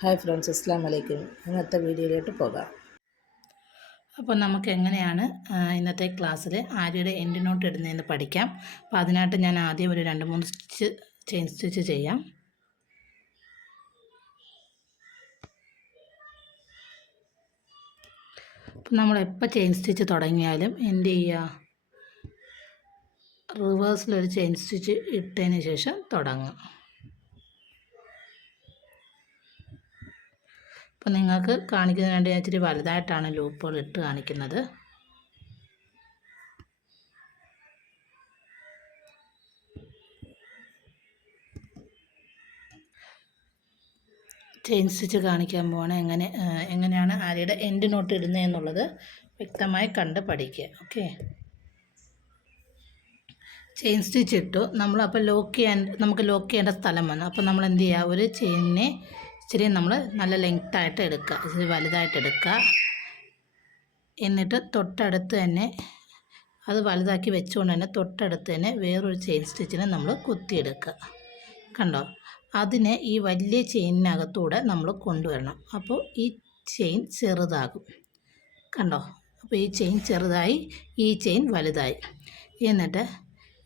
Hi friends, അസ്സലാമു അലൈക്കും. ഇന്നത്തെ വീഡിയോയിലോട്ട് പോകാം. അപ്പോൾ നമുക്ക് എങ്ങനെയാണ് ഇന്നത്തെ ക്ലാസ്സിൽ ആര്യയുടെ എൻഡ് നോട്ട് ഇടുന്നതെന്ന് പഠിക്കാം. അപ്പോൾ അതിനായിട്ട് ഞാൻ ആദ്യം ഒരു 2-3 ചെയിൻ സ്റ്റിച്ച് ചെയ്യാം. അപ്പോൾ നമ്മൾ എപ്പോൾ ചെയിൻ സ്റ്റിച്ച് തുടങ്ങിയാലും എന്ത് ചെയ്യുക, റിവേഴ്സിലൊരു ചെയിൻ സ്റ്റിച്ച് ഇട്ടതിന് ശേഷം തുടങ്ങുക. അപ്പോൾ നിങ്ങൾക്ക് കാണിക്കുന്നതിന് വേണ്ടി ഞാൻ ഇച്ചിരി വലുതായിട്ടാണ് ലൂപ്പുകൾ ഇട്ട് കാണിക്കുന്നത്. ചെയിൻ സ്റ്റിച്ച് കാണിക്കാൻ പോവാണ്. എങ്ങനെയാണ് ആര്യയുടെ എൻഡ് നോട്ട് ഇടുന്നത് എന്നുള്ളത് വ്യക്തമായി കണ്ട് പഠിക്കുക. ഓക്കെ, ചെയിൻ സ്റ്റിച്ച് ഇട്ടു. നമ്മളപ്പോൾ നമുക്ക് ലോക്ക് ചെയ്യേണ്ട സ്ഥലം വന്നു. അപ്പോൾ നമ്മൾ എന്ത് ചെയ്യുക, ഒരു ചെയിനിനെ ഇച്ചിരി നമ്മൾ നല്ല ലെങ്ത്തായിട്ട് എടുക്കുക, ഇച്ചിരി വലുതായിട്ട് എടുക്കുക. എന്നിട്ട് തൊട്ടടുത്ത് തന്നെ അത് വലുതാക്കി വെച്ചുകൊണ്ട് തന്നെ തൊട്ടടുത്ത് തന്നെ വേറൊരു ചെയിൻ സ്റ്റിച്ചിനെ നമ്മൾ കുത്തിയെടുക്കുക. കണ്ടോ, അതിനെ ഈ വലിയ ചെയിനിനകത്തൂടെ നമ്മൾ കൊണ്ടുവരണം. അപ്പോൾ ഈ ചെയിൻ ചെറുതാകും. കണ്ടോ, അപ്പോൾ ഈ ചെയിൻ ചെറുതായി, ഈ ചെയിൻ വലുതായി. എന്നിട്ട്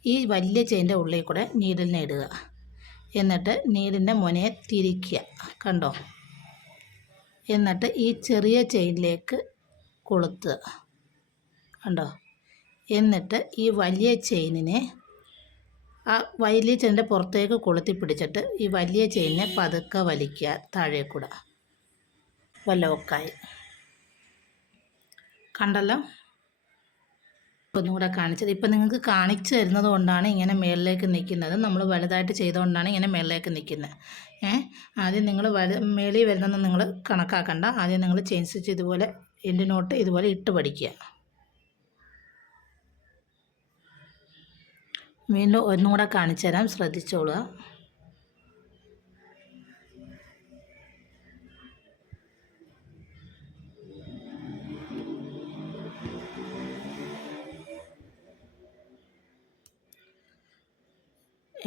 ഈ വലിയ ചെയിൻ്റെ ഉള്ളിൽ കൂടെ നീഡിലിനെ ഇടുക. എന്നിട്ട് നീഡിൻ്റെ മുനയെ തിരിക്കുക. കണ്ടോ, എന്നിട്ട് ഈ ചെറിയ ചെയിനിലേക്ക് കൊളുത്തുക. കണ്ടോ, എന്നിട്ട് ഈ വലിയ ചെയിനിനെ ആ വലിയ ചെയിനിൻ്റെ പുറത്തേക്ക് കൊളുത്തി പിടിച്ചിട്ട് ഈ വലിയ ചെയിനിനെ പതുക്കെ വലിക്കുക താഴേക്കൂടെ. അപ്പോൾ ലോക്കായി. കണ്ടല്ലോ, ഒന്നും കൂടെ കാണിച്ചത്. ഇപ്പം നിങ്ങൾക്ക് കാണിച്ചു തരുന്നത് കൊണ്ടാണ് ഇങ്ങനെ മേളിലേക്ക് നിൽക്കുന്നത്. നമ്മൾ വലുതായിട്ട് ചെയ്തുകൊണ്ടാണ് ഇങ്ങനെ മേളിലേക്ക് നിൽക്കുന്നത്. ആദ്യം നിങ്ങൾ മേളിൽ വരുന്നതെന്ന് നിങ്ങൾ കണക്കാക്കണ്ട. ആദ്യം നിങ്ങൾ ചെയിൻ സ്റ്റിച്ച് ഇതുപോലെ എൻഡ് നോട്ട് ഇതുപോലെ ഇട്ട് പഠിക്കുക. വീണ്ടും ഒന്നും കൂടെ കാണിച്ചു തരാം, ശ്രദ്ധിച്ചോളുക.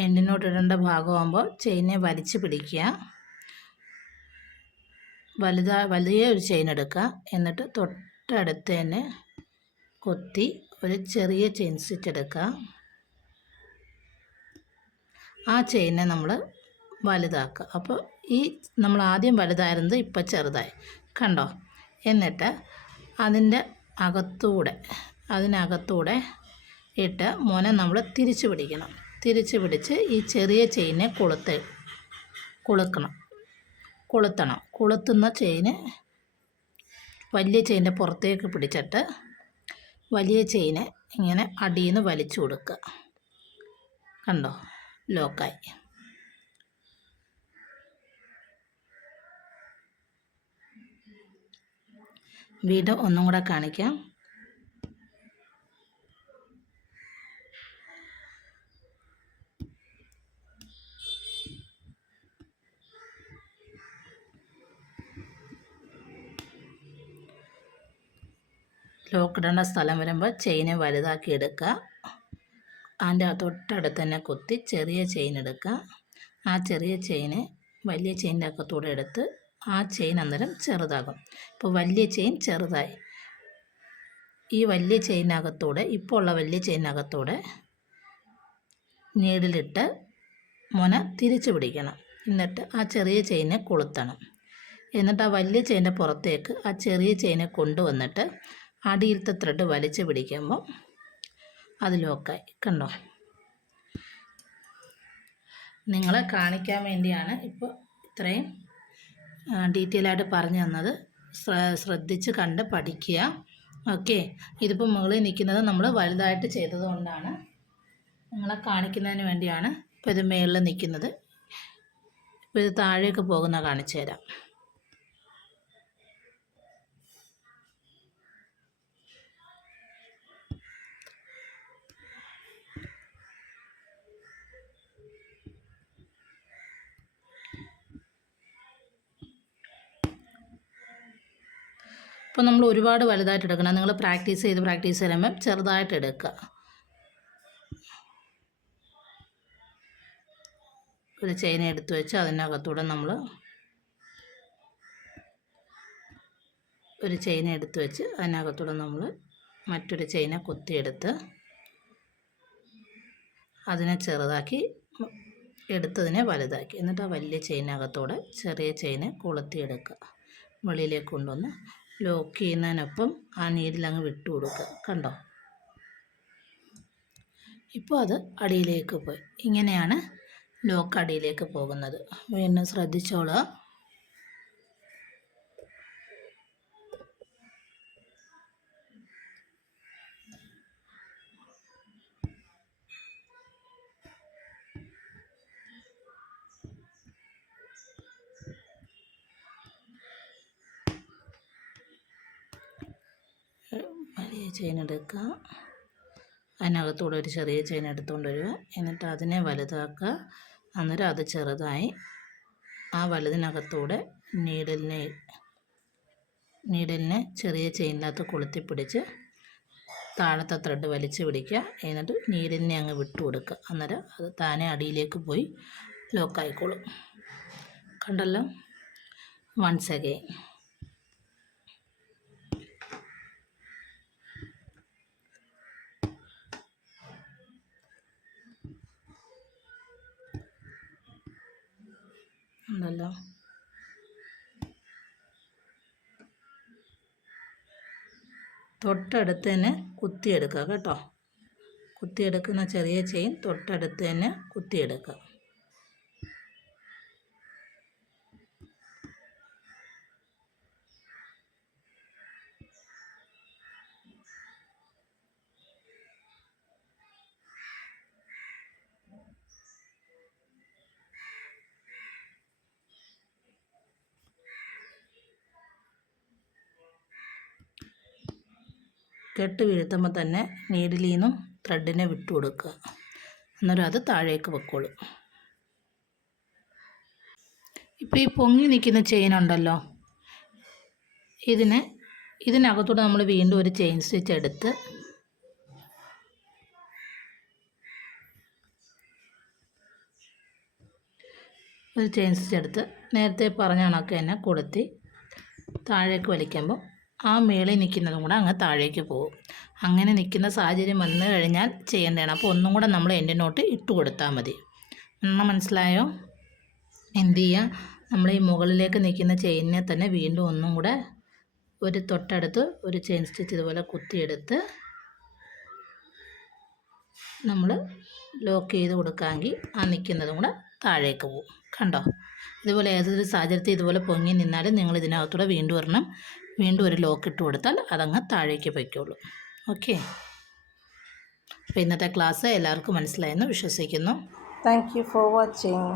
എൻഡ് നോട്ട് ഇടേണ്ട ഭാഗമാകുമ്പോൾ ചെയിനെ വലിച്ച് പിടിക്കുക. വലിയ ഒരു ചെയിൻ എടുക്കുക. എന്നിട്ട് തൊട്ടടുത്ത് തന്നെ കൊത്തി ഒരു ചെറിയ ചെയിൻ സ്റ്റിച്ച് എടുക്കുക. ആ ചെയിനെ നമ്മൾ വലുതാക്കുക. അപ്പോൾ ഈ നമ്മൾ ആദ്യം വലുതായിരുന്നത് ഇപ്പം ചെറുതായി. കണ്ടോ, എന്നിട്ട് അതിനകത്തൂടെ ഇട്ട് മുന നമ്മൾ തിരിച്ച് പിടിക്കണം. തിരിച്ച് പിടിച്ച് ഈ ചെറിയ ചെയിനെ കൊളുത്തണം. കൊളുത്തുന്ന ചെയിന് വലിയ ചെയിൻ്റെ പുറത്തേക്ക് പിടിച്ചിട്ട് വലിയ ചെയിനെ ഇങ്ങനെ അടിയിൽ നിന്ന് വലിച്ചു കൊടുക്കുക. കണ്ടോ, ലോക്കായി. വീണ്ടും ഒന്നും കൂടെ കാണിക്കാം. ലോക്ക് ഇടേണ്ട സ്ഥലം വരുമ്പോൾ ചെയിനെ വലുതാക്കി എടുക്കുക. അതിൻ്റെ തൊട്ടടുത്ത് തന്നെ കുത്തി ചെറിയ ചെയിൻ എടുക്കുക. ആ ചെറിയ ചെയിന് വലിയ ചെയിൻ്റെ അകത്തൂടെ എടുത്ത് ആ ചെയിൻ അന്നേരം ചെറുതാകും. ഇപ്പോൾ വലിയ ചെയിൻ ചെറുതായി. ഈ വലിയ ചെയിനകത്തൂടെ, ഇപ്പോൾ ഉള്ള വലിയ ചെയിനകത്തൂടെ നീഡിലിട്ട് മുന തിരിച്ച് പിടിക്കണം. എന്നിട്ട് ആ ചെറിയ ചെയിനെ കൊളുത്തണം. എന്നിട്ട് ആ വലിയ ചെയിൻ്റെ പുറത്തേക്ക് ആ ചെറിയ ചെയിനെ കൊണ്ടുവന്നിട്ട് അടിയിലത്തെ ത്രെഡ് വലിച്ച് പിടിക്കുമ്പോൾ അത് ലോക്കായി. കണ്ടോ, നിങ്ങളെ കാണിക്കാൻ വേണ്ടിയാണ് ഇപ്പോൾ ഇത്രയും ഡീറ്റെയിൽ ആയിട്ട് പറഞ്ഞു തന്നത്. ശ്രദ്ധിച്ച് കണ്ട് പഠിക്കുക. ഓക്കെ, ഇതിപ്പോൾ മുകളിൽ നിൽക്കുന്നത് നമ്മൾ വലുതായിട്ട് ചെയ്തത് കൊണ്ടാണ്, നിങ്ങളെ കാണിക്കുന്നതിന് വേണ്ടിയാണ് ഇപ്പോൾ ഇത് മുകളിൽ നിൽക്കുന്നത്. ഇപ്പോൾ ഇത് താഴേക്ക് പോകുന്ന കാണിച്ചു തരാം. അപ്പോൾ നമ്മൾ ഒരുപാട് വലുതായിട്ട് എടുക്കണം. നിങ്ങൾ പ്രാക്ടീസ് ചെയ്യുമ്പം ചെറുതായിട്ട് എടുക്കുക. ഒരു ചെയിൻ എടുത്ത് വെച്ച് അതിനകത്തൂടെ നമ്മൾ ഒരു ചെയിൻ എടുത്ത് വെച്ച് അതിനകത്തൂടെ നമ്മൾ മറ്റൊരു ചെയിനെ കുത്തിയെടുത്ത് അതിനെ ചെറുതാക്കി എടുത്തതിനെ വലുതാക്കി, എന്നിട്ട് ആ വലിയ ചെയിനകത്തൂടെ ചെറിയ ചെയിനെ കൊളുത്തിയെടുക്കുക. വെളിയിലേക്ക് കൊണ്ടുവന്ന് ലോക്ക് ചെയ്യുന്നതിനൊപ്പം ആ നീഡിലങ്ങ് വിട്ടു കൊടുക്കുക. കണ്ടോ, ഇപ്പോൾ അത് അടിയിലേക്ക് പോയി. ഇങ്ങനെയാണ് ലോക്ക് അടിയിലേക്ക് പോകുന്നത്. വീണ്ടും ശ്രദ്ധിച്ചോളുക. വലിയ ചെയിൻ എടുക്കുക, അതിനകത്തൂടെ ഒരു ചെറിയ ചെയിൻ എടുത്തുകൊണ്ട് വരിക, എന്നിട്ട് അതിനെ വലുതാക്കുക. അന്നേരം അത് ചെറുതായി ആ വലുതിനകത്തൂടെ നീഡിലിനെ ചെറിയ ചെയിനിനകത്ത് കൊളുത്തിപ്പിടിച്ച് താഴത്തെ ത്രെഡ് വലിച്ചു പിടിക്കുക. എന്നിട്ട് നീഡിലിനെ അങ്ങ് വിട്ടു കൊടുക്കുക. അന്നേരം അത് താനെ അടിയിലേക്ക് പോയി ലോക്കായിക്കോളും. കണ്ടല്ലോ. Once again. ഉണ്ടല്ലോ. തൊട്ടടുത്ത് തന്നെ കുത്തിയെടുക്കുക കേട്ടോ. കുത്തിയെടുക്കുന്ന ചെറിയ ചെയിൻ തൊട്ടടുത്ത് തന്നെ കുത്തിയെടുക്കുക. കെട്ട് വീഴ്ത്തുമ്പോൾ തന്നെ നീഡിലിൽ നിന്നും ത്രെഡിനെ വിട്ടു കൊടുക്കുക. അന്നേരം അത് താഴേക്ക് വെക്കോളും. ഇപ്പോൾ ഈ പൊങ്ങി നിൽക്കുന്ന ചെയിൻ ഉണ്ടല്ലോ, ഇതിനകത്തൂടെ നമ്മൾ വീണ്ടും ഒരു ചെയിൻ സ്റ്റിച്ച് എടുത്ത് നേരത്തെ പറഞ്ഞ കണക്ക് തന്നെ കൊളുത്തി താഴേക്ക് വലിക്കുമ്പോൾ ആ മേളിൽ നിൽക്കുന്നതും കൂടെ അങ്ങ് താഴേക്ക് പോകും. അങ്ങനെ നിൽക്കുന്ന സാഹചര്യം വന്നു കഴിഞ്ഞാൽ ചെയ്യേണ്ടതാണ്. അപ്പോൾ ഒന്നും കൂടെ നമ്മൾ എൻഡിനോട്ട് ഇട്ട് കൊടുത്താൽ മതി. മനസ്സിലായോ? എന്ത് ചെയ്യുക, നമ്മൾ ഈ മുകളിലേക്ക് നിൽക്കുന്ന ചെയിനിനെ തന്നെ വീണ്ടും ഒന്നും കൂടെ ഒരു തൊട്ടടുത്ത് ഒരു ചെയിൻ സ്റ്റിച്ച് ഇതുപോലെ കുത്തിയെടുത്ത് നമ്മൾ ലോക്ക് ചെയ്ത് കൊടുക്കാമെങ്കിൽ ആ നിൽക്കുന്നതും കൂടെ താഴേക്ക് പോകും. കണ്ടോ, ഇതുപോലെ ഏതൊരു സാഹചര്യത്തിൽ ഇതുപോലെ പൊങ്ങി നിന്നാലും നിങ്ങൾ ഇതിനകത്തൂടെ വീണ്ടും ഒരു ലോക്ക് ഇട്ട് കൊടുത്താൽ അതങ്ങ് താഴേക്ക് പൊയ്ക്കോളൂ. ഓക്കെ. അപ്പോൾ ഇന്നത്തെ ക്ലാസ് എല്ലാവർക്കും മനസ്സിലായെന്ന് വിശ്വസിക്കുന്നു. Thank you for watching.